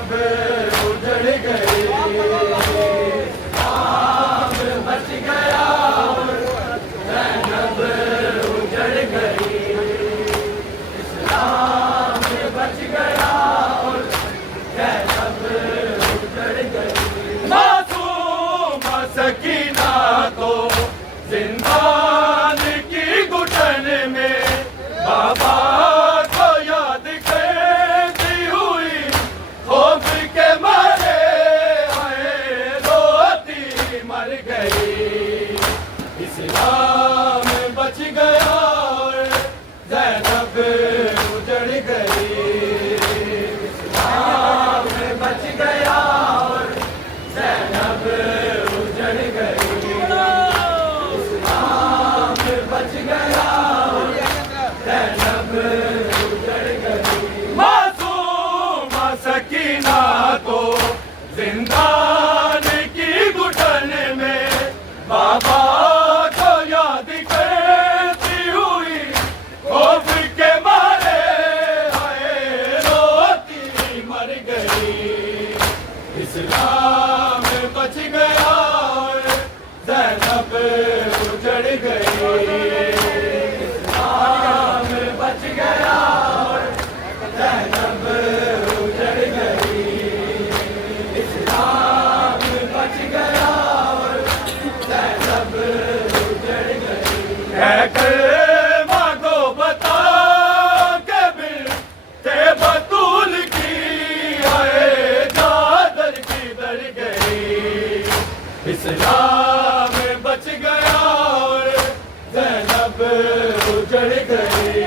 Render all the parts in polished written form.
जैनब उजड़ गई, इस्लाम बच गया और जैनब उजड़ गई, इस्लाम बच गया और जैनब उजड़ गई। मासूम सकीना तो जिंदान की घुटन में बाबा को याद करती हुई खौफ के मारे आए रोती मर गई, इस्लाम बच गया और जैनब उजड़ गई, इस्लाम बच गया और जैनब उजड़ गई, इस्लाम बच गया और जैनब उजड़ गई। मासूम सकीना तो जिंदान की घुटन में बाबा को याद करती हुई खौफ के मारे आए रोती मर गई, इस्लाम बच गया और जैनब उजड़ गई, इस्लाम बच गया और जैनब उजड़ गई, इस्लाम बच गया और जैनब उजड़ गई। है कलमा को बता के बिनते बतूल की आए चादर की दर गई, इस्लाम बच गया और जैनब उजड़ गई,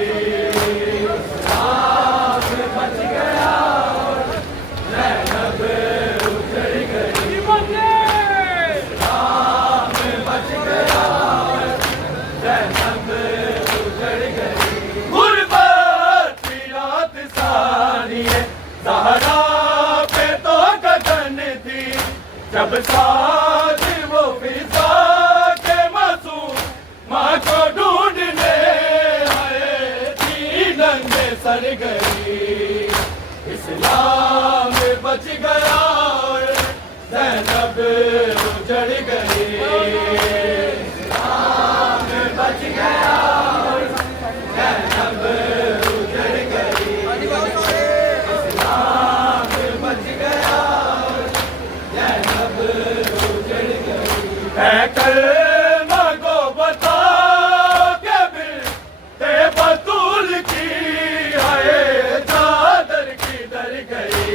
इस्लाम बच गया और जैनब उजड़ गई, इस्लाम बच गया और जैनब उजड़ गई। गुरबत की रात सारी ज़हरा पे तो गगन थी, जब साथ वो फिजा के मासूम माँ को ढूंढने आए थी नंगे सर गई, इस्लाम बच गया और जैनब उजड़ गई, इस्लाम बच गया और जैनब उजड़ गई, इस्लाम बच गया और जैनब उजड़ गई। है कलमा को बता के बिनते बतूल की आए चादर की दर गई,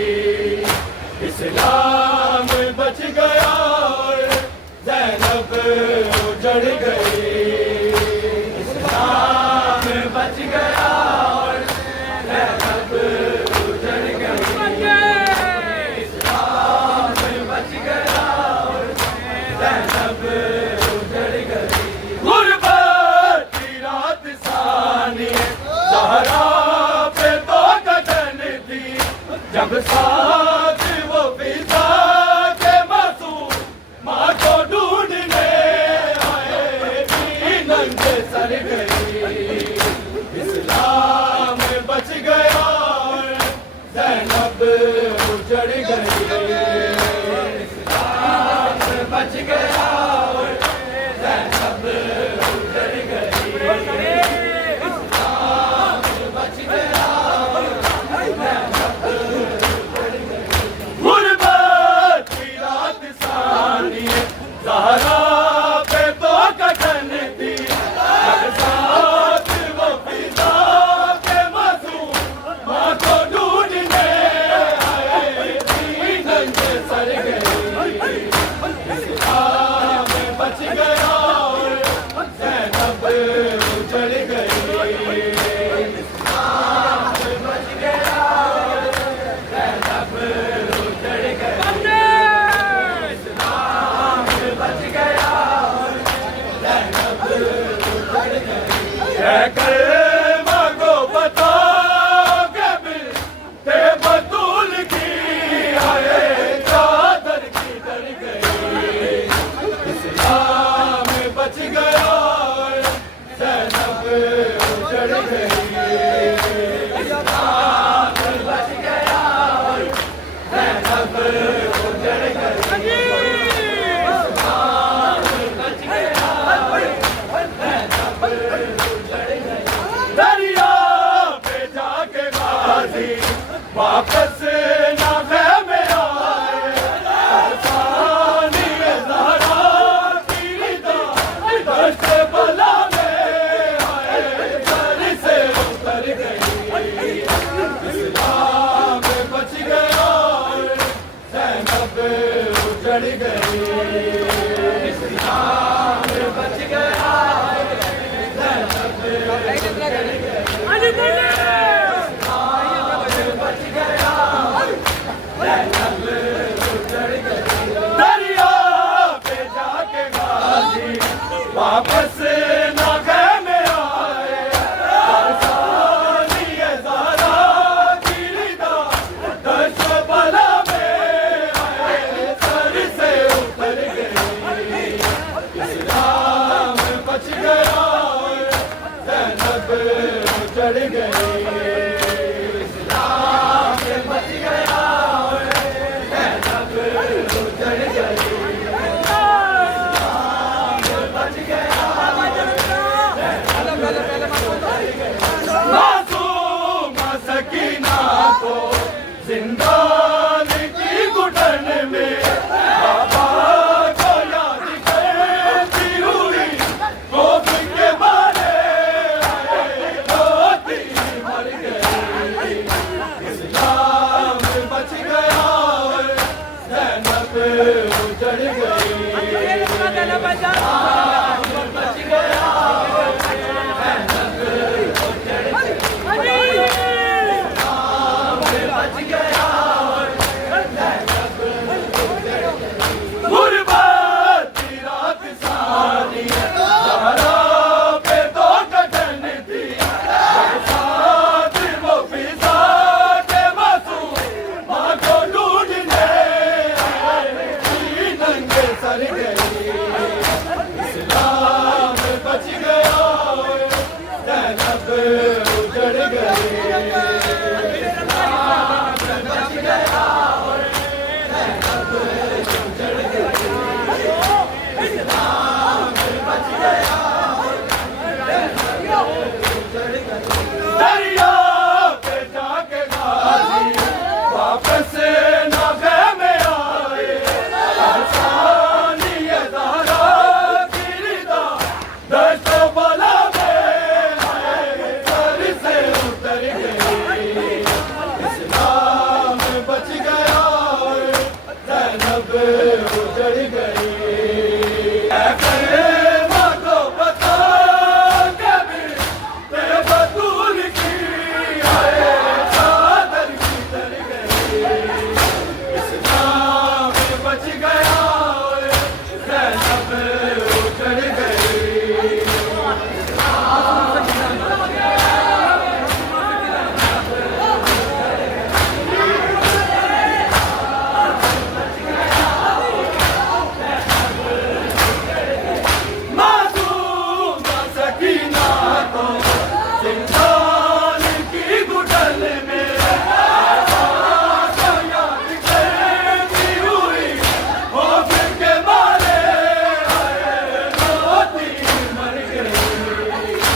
इस्लाम बच गया और जैनब उजड़ गई, इस्लाम बच गया और जैनब उजड़ गई, इस्लाम बच गया और जैनब उजड़ गई। गुरबत की रात सानी ज़हरा पे तो गगन थी, जब साथ वो फिजा के मासूम माँ को ढूंढने आए थी नंगे सर गई, इस्लाम बच गया और जैनब उजड़ गई, इस्लाम बच गया और जैनब उजड़ गई, इस्लाम बच गया और जैनब उजड़ गई। गुरबत की रात सानी ज़हरा पे तो गगन थी, जब साथ वो फिजा के मासूम माँ को ढूंढने आए थी दरिया पे जाके गाजी वापस ना में आए सानी ज़हरा की दश्त बला में आए सर से उतर गई इस्लाम बच गया ज़ैनब उजड़ गई इस्लाम बच गया दरिया पे जाके गाजी वापस ना में आए सानी ज़हरा की दश्त बला में आए सर से उतर गई इस्लाम बच गया ज़ैनब उजड़ गई इस्लाम बच गया ज़ैनब उजड़ गई मासूमा सकीना को जिंदान की घुटन में बाबा को याद करती हुई खौफ के मारे रोती मर गई इस्लाम बच गया ज़ैनब उजड़ गई बच गया गुरबत की रात सारी ज़हरा पे तो कटन थी साथ वो फिजा के मासूम माँ को ढूंढने आए नंगे सर गई इस्लाम बच गया ज़ैनब उजड़ गई दरिया पे जाके गाजी वापस ना में आए सानी ज़हरा की दश्त बला में आए सर से उतर गई इस्लाम बच गया ज़ैनब उजड़ गई